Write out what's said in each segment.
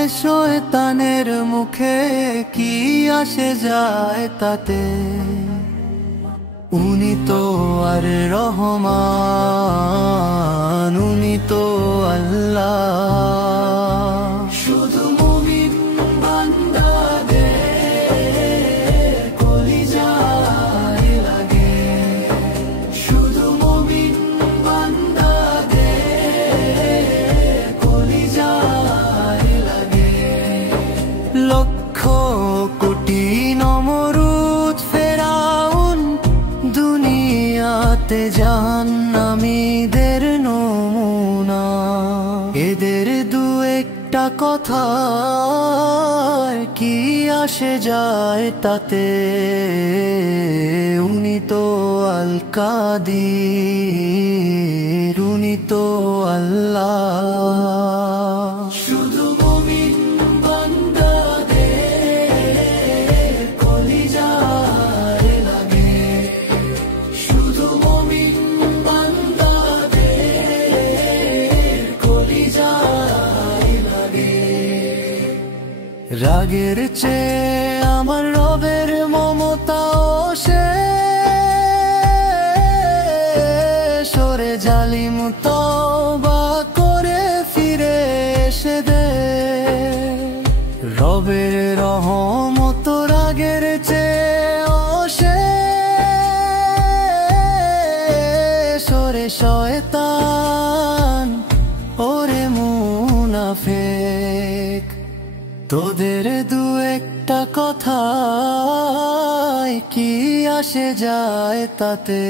হয় শয়তানের মুখে, কি আসে যায় তাতে? উনি তো আর রহমান, উনি তো আল্লাহ। শুধু মুমিন বান্দাদের কলিজায় লাগে, শুধু মুমিন বান্দাদের কলিজায় লাগে। লক্ষ কোটি নমরুদ ফেরাউন দুনিয়াতে জাহান্নামীদের নমুনা। এদের দু একটা কথা কি আসে যায় তাতে? উনি তো আল কাদির, উনি তো আল্লাহ। শুধু মুমিন বান্দাদের কলিজায় লাগে, শুধু মুমিন বান্দাদের কলিজায় লাগে। রাগের চেয়ে আমার রবের মমতাও শেষ, ওরে জালিম তওবা করে ফিরে এসে দে। রবের রহমত রাগের চেয়ে অশেষ, ওরে শয়তান ওরে মুনাফিক। তোদের দু একটা কথা কি আসে যায় তাতে?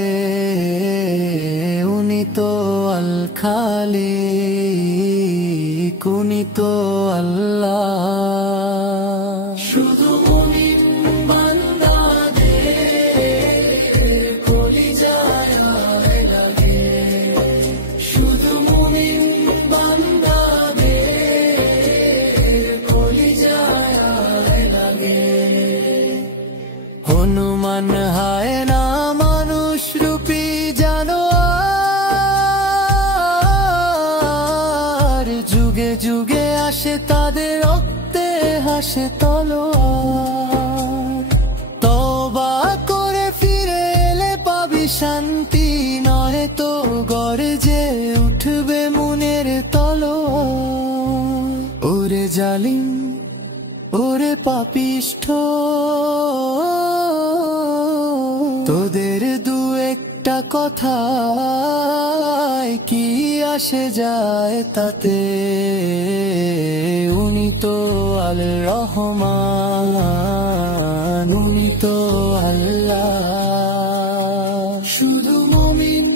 উনি তো আল খালিক, উনি তো আল্লাহ। শুধু মুমিন বান্দাদের কলিজায় লাগে, শুধু মুমিন বান্দাদের কলিজায় লাগে। হনুমান হায় না মানুষ রূপী জানোয়ার, যুগে যুগে আসে তাদের রক্তে হাসে তলোয়ার। তওবা করে ফিরে এলে পাবি শান্তি, নয় তো গর্জে উঠবে মনের তলোয়ার। ওরে জালিম ওরে পাপিষ্ঠ, তোদের দু একটা কথা কি আসে যায় তাতে? উনি তো আল রহমান, উনি তো আল্লাহ। শুধু মুমিন